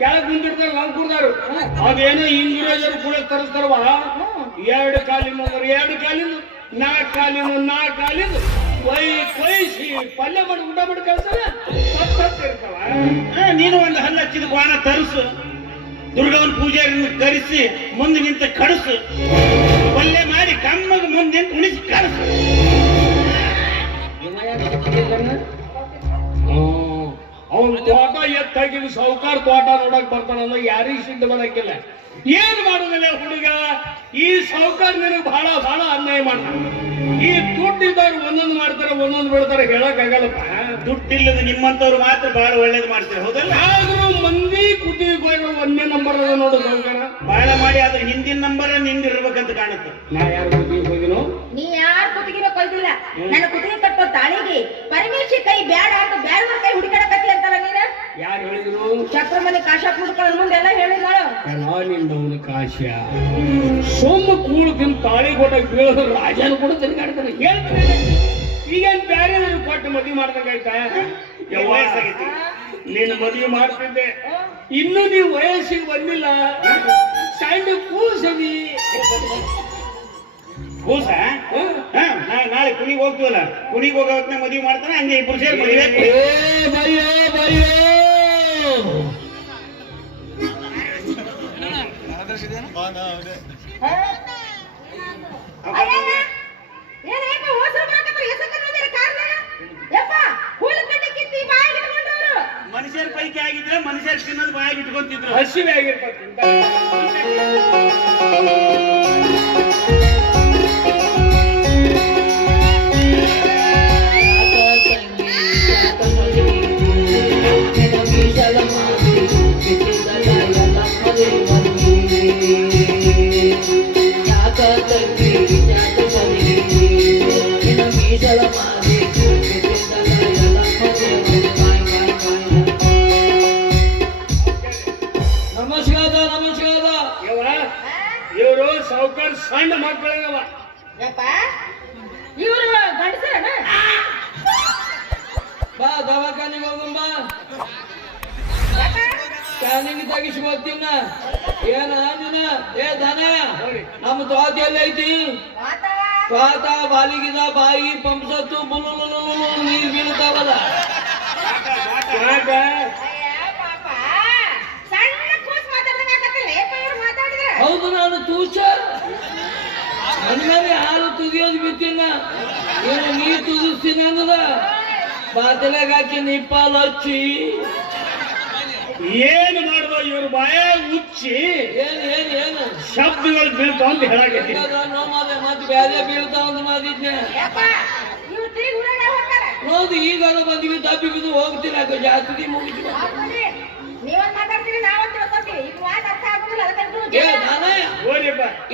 ಕೆಳಗ್ ನಿಂತಿರ್ತಾರ ನಾವು ಕುಡ್ದಾರು ಅದೇನೋ ಇಂಗ್ರೇಜರು ಕೂಡ ತರಿಸ್ತಾರವ 2 ಕಾಲಿನ 2 ಕಾಲಿನ 4 ಕಾಲಿನ 4 ಕಾಲಿನ ಕೊಯ್ಸಿ ಪಲ್ಯ ಮಾಡಿ ಊಟ ಮಾಡಿ ಕಳ್ಸಲ್ಲ ಇರ್ತಾವ. ನೀನು ಒಂದು ಹಲ್ಲು ಹಚ್ಚಿದ ಬಾಣ ತರಿಸು, ದುರ್ಗವನ್ ಪೂಜಾರಿನ ಕರೆಸಿ ಮುಂದೆ ನಿಂತ ಕಡಿಸು, ಪಲ್ಯ ಮಾಡಿ ಕಮ್ಮಗ ಮುಂದೆ ನಿಂತು ಉಣಿಸಿ ಕಳಿಸು. ಅವನ್ ತೋಟ ಎತ್ತಾಗಿದ್ದು ಸಾವುಕಾರ ತೋಟ ನೋಡಕ್ ಬರ್ತಾನಲ್ಲ ಯಾರಿಗೂ ಸಿದ್ಧ ಮಾಡಕ್ಕಿಲ್ಲ. ಏನ್ ಮಾಡುದಿಲ್ಲ ಹುಡುಗ, ಈ ಸಾವುಕಾರ ನಿನಗೆ ಬಹಳ ಬಹಳ ಅನ್ಯಾಯ ಮಾಡ್ತಾನೆ. ಈ ದುಡ್ಡಿದ್ದವ್ರು ಒಂದೊಂದು ಮಾಡ್ತಾರೆ ಒಂದೊಂದು ಬಿಡ್ತಾರೆ, ಹೇಳಕ್ ಆಗಲ್ಲಪ್ಪ. ದುಡ್ಡಿಲ್ಲದ ನಿಮ್ಮಂತವ್ರು ಮಾತ್ರ ಬಹಳ ಒಳ್ಳೇದು ಮಾಡ್ತಾರೆ, ಹೌದಲ್ಲ? ಆದ್ರೂ ಮಂದಿ ಕುಟಿಗಳು ಒಂದೇ ನಂಬರ್ ಅದ ನೋಡು ಸಾವುಕಾರ. ಬಹಳ ಮಾಡಿ ಅದ್ರ ಹಿಂದಿನ ನಂಬರ್ ನಿಂದಿರ್ಬೇಕಂತ ಕಾಣುತ್ತೆ. ನಾ ಯಾರು ಕುಟಿಗೆ ಹೋಗಿನೋ? ನೀ ಯಾರ ಕುತ್ತಿಗೆನೋ ಕೊಯ್ದಿಲ್ಲ. ನನ್ನ ಕುತ್ತಿಗೆ ಕಟ್ಟೋ ತಾಳಿಗೆ ಪರಮೇಶಿ ಕೈ ಬ್ಯಾಡ ಅಂತ ಬ್ಯಾರವ್ರ ಕೈ ಹುಡುಕಾಡಕತ್ತಿ ಅಂತಲ್ಲ ನೀನ. ಯಾರು ಹೇಳಿದ್ರು? ಚಕ್ರಮಣಿ ಕಾಶಾಪ್ ಹುಡುಕಳ ಮುಂದೆಲ್ಲ ಹೇಳಿದಾಳು. ನಿಂದವನು ಕಾಶ್ಯ ಸೊಮ್ಮ ಕೂಳದಿಂದ ತಾಳಿ ಕೊಟ್ಟಾಗ ಬೀಳೋದು ರಾಜನ ಕೂಡ ತಿರುಗಾಡ್ತಾನೆ. ಹೇಳ್ತಾರೆ ಈಗೇನ್ ಬ್ಯಾರೆ ಕೊಟ್ಟು ಮದುವೆ ಮಾಡ್ದಂಗಾಯ್ತಾ? ವಯಸ್ಸಾಗೈತಿ, ನೀನು ಮದುವೆ ಮಾಡ್ತಿದ್ದೆ, ಇನ್ನು ನೀವು ವಯಸ್ಸಿಗೆ ಬಂದಿಲ್ಲ, ಸಣ್ಣ ಕೂಸದಿ ಕೂಸ. ನಾಳೆ ಕುಣಿಗೆ ಹೋಗ್ತೀವಲ್ಲ, ಕುಣಿಗೆ ಹೋಗೋ ಹೊತ್ತಿನ ಮದುವೆ ಮಾಡ್ತಾನೆ, ಹಂಗೆ ಇಬ್ರು ಸೇರಿ ಮದುವೆ. ಮನುಷ್ಯರ ಪೈಕಿ ಆಗಿದ್ರೆ ಮನುಷ್ಯರ ತಿನ್ನೋದು ಬಾಯಾಗಿ ಇಟ್ಕೊಂತಿದ್ರು, ಹಸಿವೆ ಆಗಿರ್ಬೇಕು. ಇವರು ಸಾವುಕಾರ ಸಣ್ಣ ಮಕ್ಕಳೇನವ. ಇವರು ಗಂಡಸರನ? ಬಾ ದವಾಖಾನಿಗೆ ಹೋಗಂಬ, ಸ್ಕ್ಯಾನಿಂಗ್ ತೆಗಿಸ್ಕೊತೀನ. ಏನ ನೀನ? ಏ ಧನ, ನಮ್ಮ ತೋಟ ಎಲ್ಲ ಐತಿ? ತೋಟ ಬಾಲಿಗಿದ ಬಾಯಿ ಪಂಪ್ಸತ್ತು ಬುಲು ನೀರ್ ಬೀಳ್ತಾವಲ್ಲ. ಹೌದು, ನಾನು ತೂಚ ಮನೆಯಲ್ಲಿ ಹಾಲು ತುದಿಯೋದು ಬಿತ್ತಿನ, ಏನು ನೀರು ತುದಿಸ್ತೀನಿ ಅನ್ನದ ಬಾತಲೆಗೆ ಹಾಕಿ ನಿಪ್ಪಾಲು ಹಚ್ಚಿ ಏನು ಮಾಡುವ ಇವ್ರ ಬಾಯ ಉಚ್ಚಿ ಏನು ಶಬ್ದಗಳು ಬೀಳ್ತಾವ ಅಂತ ಹೇಳಾಕತ್ತಿ. ಮತ್ತೆ ಬೇರೆ ಬೀಳ್ತಾವ ಅಂತ ಮಾಡಿದ್ನೆ. ನೋದು ಈಗಲ್ಲ ಬಂದಿವಿ, ತಪ್ಪಿ ಬಿದ್ದು ಹೋಗ್ತೀನಿ. ಅದು ಜಾಸ್ತಿ ಮುಗಿಸಿ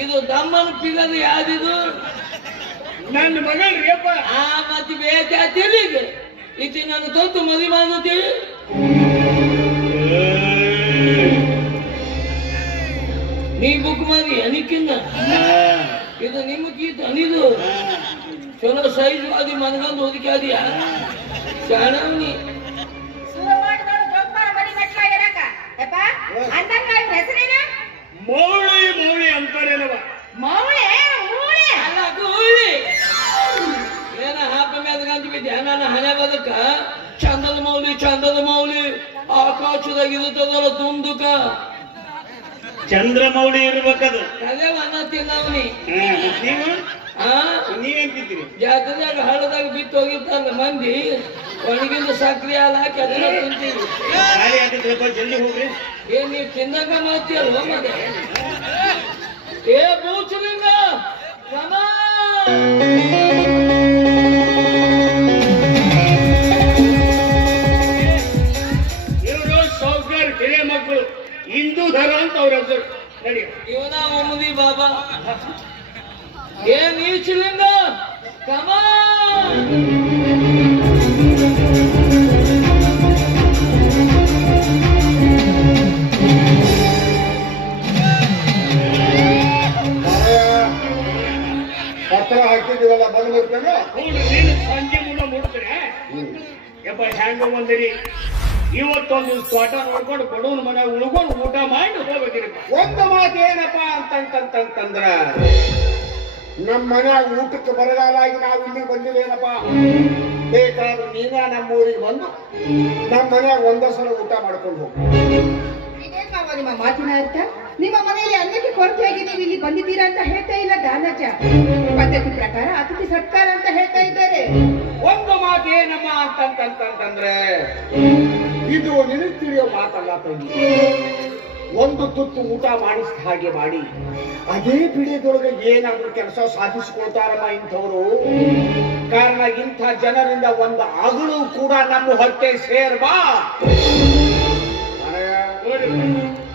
ಇದು ದಮ್ಮನ ಪಿಗದು ಯಾವ್ದಿದು? ನನ್ನ ಮಗಳ್ರಿಯಪ್ಪ. ಮತ್ತೆ ಬೇಕಿ ಇತಿ ನಾನು ತೊತ್ತು ಮದುವೆ ಮಾಡುತ್ತಿ. ನೀ ಬುಕ್ ಮಾಡಿ ಅನಿಕ್ಕಿನ್ನ ಇದು ನಿಮ್ಮಕ್ಕೀತ ಅನಿದು ಚಲೋ ಸೈಜ್ ಆದಿ ಮನಗಂದು ಓದಿಕೆ ಆದಿಯ ಶಾಣಿ ಮೌಳಿ ಅಂತಾರೇನವ. ಏನ ಹಾಪ ಮೇಲೆ ಗಂಜಿ ಬಿದ್ದೆ ನನ್ನ ಹಣೆ ಬದಕ. ಚಂದದ ಮೌಳಿ ಆಕಾಶದಾಗ ಇರುತ್ತದಲ್ಲ ತುಂದುಕ. ಚಂದ್ರಮೌಳಿ ಇರ್ಬೇಕದು. ಅದೇ ಅನ್ನ ತಿನ್ನವನಿ. ನೀವೇನ್ ತಿಂತೀರಿ? ಜಾತ್ರೆದಾಗ ಹಳ್ಳದಾಗ ಬಿತ್ತು ಹೋಗಿರ್ತಲ್ಲ ಮಂದಿ, ಒಣಗಿಂದ ಸಕ್ರೆ ಹಾಲು ಹಾಕಿ ಅದನ್ನ ತಿಂತೀವಿ. ಜಲ್ದಿ ಹೋಗ್ರಿ. ಏನ್ ನೀವು ತಿಂದಾಗ ಮಾಡ್ತೀಯಲ್ವ ಮತ್ತೆ? ಏ ಬೂಚಲಿಂಗ ಇವರು ಸಾವುಕಾರ ಹಿರಿಯ ಮಕ್ಕಳು, ಹಿಂದೂ ಧರ್ಮ ಅಂತ ಅವ್ರ ಹೆಸರು. ನಡಿ ಇವನ ಒಮ್ಮದಿ ಬಾಬಾ. ಏನ್ ಈಚಲಿಂಗ ಕಮಾ ಪತ್ರ ಹಾಕಿದೀವಲ್ಲ ಬಂದ್ಬಿಡ್ತೇನೆ. ನೀನು ಸಂಜೆ ಮುನ್ನ ಮುಡ್ತಾರೆ ಯಪ್ಪ. ಹ್ಯಾಂಗ ಬಂದಿರಿ ಇವತ್ತೊಂದು ದಿವ್ಸ ತೋಟ ನೋಡ್ಕೊಂಡು ಬಡವನ ಮನೆ ಉಳ್ಕೊಂಡು ಊಟ ಮಾಡಿ ಹೋಗ್ಬೇಕಿರಪ್ಪ. ಒಂದು ಮಾತು ಏನಪ್ಪ ಅಂತಂತಂತಂದ್ರ ನಮ್ಮ ಮನ್ಯಾಗ ಊಟಕ್ಕೆ ಬರಗಾಲಾಗಿ ನಾವು ಇಲ್ಲಿ ಬಂದಿದ್ದೇನಪ್ಪ. ಬೇಕಾದ್ರೆ ನೀವೇ ನಮ್ಮ ಊರಿಗೆ ಬಂದು ನಮ್ಮ ಮನ್ಯಾಗ ಒಂದೇ ಸಲ ಊಟ ಮಾಡ್ಕೊಂಡು ಹೋಗು. ಇದೇನ್ ಮಾವ ನಿಮ್ಮ ಮಾತಿನ ಅರ್ಥ? ನಿಮ್ಮ ಮನೆಯಲ್ಲಿ ಅನ್ನಕ್ಕೆ ಕೊರತೆಯಾಗಿ ನೀವು ಇಲ್ಲಿ ಬಂದಿದ್ದೀರಾ ಅಂತ ಹೇಳ್ತಾ ಇಲ್ಲ ದಾನಜ. ಪದ್ಧತಿ ಪ್ರಕಾರ ಅತಿಥಿ ಸತ್ಕಾರ ಅಂತ ಹೇಳ್ತಾ ಇದ್ದಾರೆ. ಒಂದು ಮಾತು ಏನಪ್ಪ ಅಂತಂತಂತಂದ್ರೆ ಇದು ನಿನಗೆ ತಿಳಿಯೋ ಮಾತಲ್ಲ ತಂಗಿ. ಒಂದು ತುತ್ತು ಊಟ ಮಾಡಿಸಿದ ಹಾಗೆ ಮಾಡಿ ಅದೇ ಪಿಡಿಯದೊಳಗೆ ಏನಾದ್ರೂ ಕೆಲಸ ಸಾಧಿಸಿಕೊಳ್ತಾರಮ್ಮ ಇಂಥವ್ರು. ಕಾರಣ ಇಂಥ ಜನರಿಂದ ಒಂದು ಅಗಳು ಕೂಡ ನಮ್ಮ ಹೊಟ್ಟೆ ಸೇರ್ಬಾ.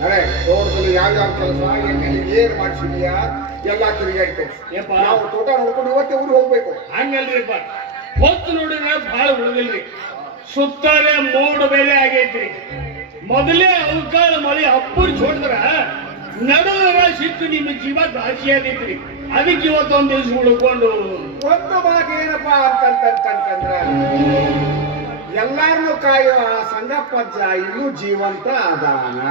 ಅರೆ ತೋಟದಲ್ಲಿ ಯಾವ್ಯಾವ ಕೆಲಸ ಏನ್ ಮಾಡಿಸಿದೀಯಾ ಎಲ್ಲ ತಿರುಗಾಡಿ ಯಪ್ಪ. ನಾವು ತೋಟ ನೋಡ್ಕೊಂಡು ಇವತ್ತೇ ಊರಿಗೆ ಹೋಗ್ಬೇಕು. ಹಂಗಲ್ರಿಪ್ಪ, ಹೊತ್ತು ನೋಡಿದ್ರೆ ಬಹಳ ಉಳಿದಿಲ್ರಿ. ಸುತ್ತಲೇ ಮೋಡ ಬೇರೆ ಆಗೈತ್ರಿ. ಮೊದಲೇ ಅವಕಾಲ ಮಳೆ ಅಪ್ಪುರ್ ಚೋಡಿದ್ರ ನಡುವರ ಸಿಟ್ಟು ನಿಮ್ಮ ಜೀವ ದಾಸಿ ಆಗೈತ್ರಿ. ಅದಕ್ಕೆ ಇವತ್ತೊಂದು ದಿವಸ ಉಳ್ಕೊಂಡು ಒಂದು ಮಾತು ಏನಪ್ಪಾ ಅಂತಂತಂತಂದ್ರ ಎಲ್ಲಾರನ್ನು ಕಾಯುವ ಸಂಗಪ್ಪಜ್ಜ ಇನ್ನೂ ಜೀವಂತ ಅದಾನ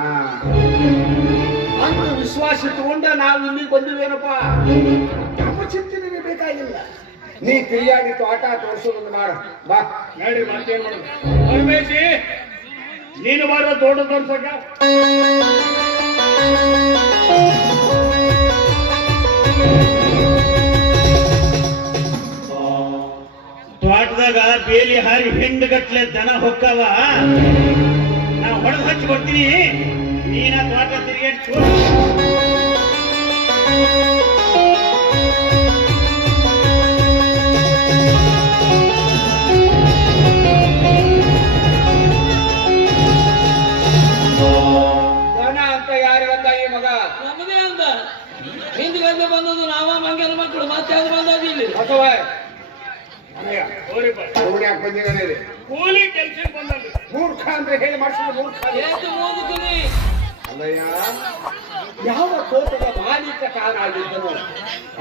ಅಂತ ವಿಶ್ವಾಸ ಇಟ್ಟುಕೊಂಡ ನಾವು ಇಲ್ಲಿಗೆ ಬಂದಿವೇನಪ್ಪ. ನಮ್ಮ ಚಿಂತನೆ ಬೇಕಾಗಿಲ್ಲ. ನೀ ತಿರುಗಾಡಿ ತೋಟ ತೋರಿಸೋದನ್ನು ಮಾಡ ಬಾ. ನೋಡ್ರಿ ಮತ್ತೇನ್ ಮಾಡೋದು. ಪರಮೇಶಿ ನೀನು ಬರೋ ತೋಟ ತೋರ್ಸಕ. ತೋಟದಾಗ ಬೇಲಿ ಹಾರಿ ಹಿಂಡ್ಗಟ್ಲೆ ದನ ಹೊಕ್ಕವ. ನಾ ಹೊಡೆದು ಹಚ್ಚಿ ಕೊಡ್ತೀನಿ, ನೀನ ತೋಟ ತಿರುಗಾಡಿ ದನ ಅಂತ ಯಾರಿಗಂದ ಈ ಮಗ? ನಮ್ಮದೇ ಅಂದ ಹಿಂದ್ಗಡೆ ಬಂದದ್ದು ನಾವ ಮಂಗನ ಮಕ್ಕಳು ಮತ್ತೆ ಅದು ಬಂದದ್ದು ಇಲ್ಲಿ. ಅಥವಾ ಹೋರಿಪ್ಪ, ಯಾಕೆ ಬಂದಿದ್ದಾನೆ ಇಲ್ಲಿ? ಕೂಲಿ ಕೆಲ್ಸಕ್ಕೆ ಬಂದದ್ದು. ಮೂರ್ಖ ಅಂದ್ರೆ ಹೇಳಿ ಮಾಡಿಸಿದ ಮೂರ್ಖ. ಎಷ್ಟು ಓದುತ್ತೀನಿ. ಅಲ್ಲಯ್ಯ, ಯಾವ ತೋಟದ ಮಾಲೀಕ ತಾನಾಗಿದ್ದನು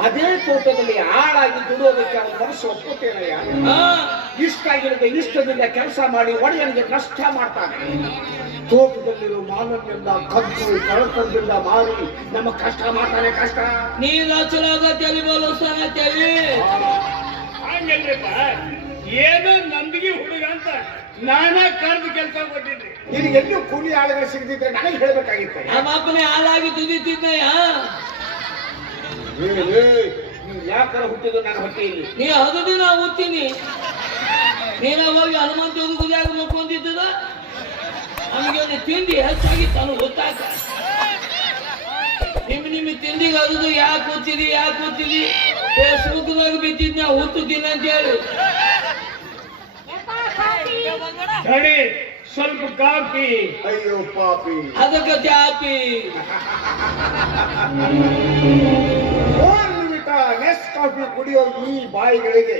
ಅದೇ ತೋಟದಲ್ಲಿ ಆಳಾಗಿ ದುಡಿಯೋದಕ್ಕೆ ಅವನ ಮನಸ್ಸು ಒಪ್ಪುತ್ತೇನಯ್ಯ. ಇಷ್ಟ ಆಗಿರುತ್ತೆ, ಇಷ್ಟದಿಂದ ಕೆಲಸ ಮಾಡಿ ಒಡೆಯನಿಗೆ ನಷ್ಟ ಮಾಡ್ತಾನೆ. ತೋಟದಲ್ಲಿರೋ ಮಾನವನ್ನೆಲ್ಲ ಕದ್ದು ಕಳ್ಕೊಂಡ್ರಿಂದ ಮಾರಿ ನಮ್ಮ ಕಷ್ಟ ಮಾಡ್ತಾನೆ. ಕಷ್ಟ ನೀನು ಚಲಾದ ತಲೆ ಬೋಲಿಸ್ತಾನೆ ತಲೆ. ಹಂಗಲ್ರಿಪ್ಪ, ಏನೋ ನಂಬಿಗೆ ಹುಡುಗ ಅಂತ ನಾನಾ ಕರ್ದು ಕೆಲಸ ಕೊಟ್ಟಿದ್ದೆ. ನಿನಗೆ ಎಲ್ಲೂ ಕೂಲಿ ಆಳುಗಳು ಸಿಗದಿದ್ರೆ ನನಗೆ ಹೇಳ್ಬೇಕಾಗಿತ್ತು. ನಮ್ಮ ಅಪ್ಪನೇ ಹಾಲಾಗಿ ದುಡಿತಿದ್ದಯ್ಯ. ಯಾಕರ ಹುಟ್ಟಿದ್ದು ನನ್ನ ಹೊಟ್ಟೆಯಲ್ಲಿ? ನೀ ಅದು ದಿನ ಓದ್ತೀನಿ. ನೀನ ಹೋಗಿ ಹನುಮಂತ ಗುದಿಯಾಗ ಮಕ್ಕೊಂದಿದ್ದದ ನಮಗೆ ತಿಂಡಿ ಹೆಚ್ಚಾಗಿ ತಾನು ಗೊತ್ತಾಗ. ನಿಮ್ಮ ತಿಂಡಿಗೆ ಅದು ಯಾಕೆ ಓದ್ತಿದಿ ಫೇಸ್ಬುಕ್ದಾಗ ಬಿದ್ದಿದ್ ನಾ ಓದ್ತೀನಿ ಅಂತ ಹೇಳಿ. ಸರಿ, ಸ್ವಲ್ಪ ಕಾಫಿ. ಅಯ್ಯೋ ಪಾಪಿ, ಅದಕ್ಕೆ ಚಾಪಿ. ನೆಸ್ ಕಾಫಿ ಕುಡಿಯೋ ಈ ಬಾಯಿಗಳಿಗೆ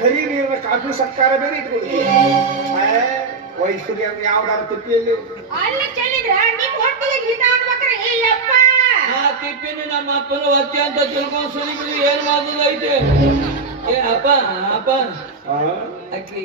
ಕರಿ ನೀರಿನ ಕಾಫಿ ಸರ್ಕಾರ ಬೇರೆ ಇಟ್ಕೊಳ್ಳಿ. ವಯಸ್ಸಿಗೆ ಯಾವ್ದಾದ್ರು ತಿಪ್ಪಿಯಲ್ಲಿ ಅಲ್ಲಿ ಚೆಲ್ಲಿದ್ರ ನಿಮ್ ಹೊಟ್ಟಿಗೆ ಗೀತ ಆಗ್ಬೇಕ್ರಿ. ಅಯ್ಯಪ್ಪ, ಆ ತಿಪ್ಪಿನ ನಮ್ಮ ಅಪ್ಪನ ಒತ್ತೆ ಅಂತ ತಿಳ್ಕೊಂಡು ಸುಳಿಬಿಡಿ ಏನ್ ಮಾಡೋದೈತೆ. ಏ ಅಪ್ಪ ಅಕ್ಕಿ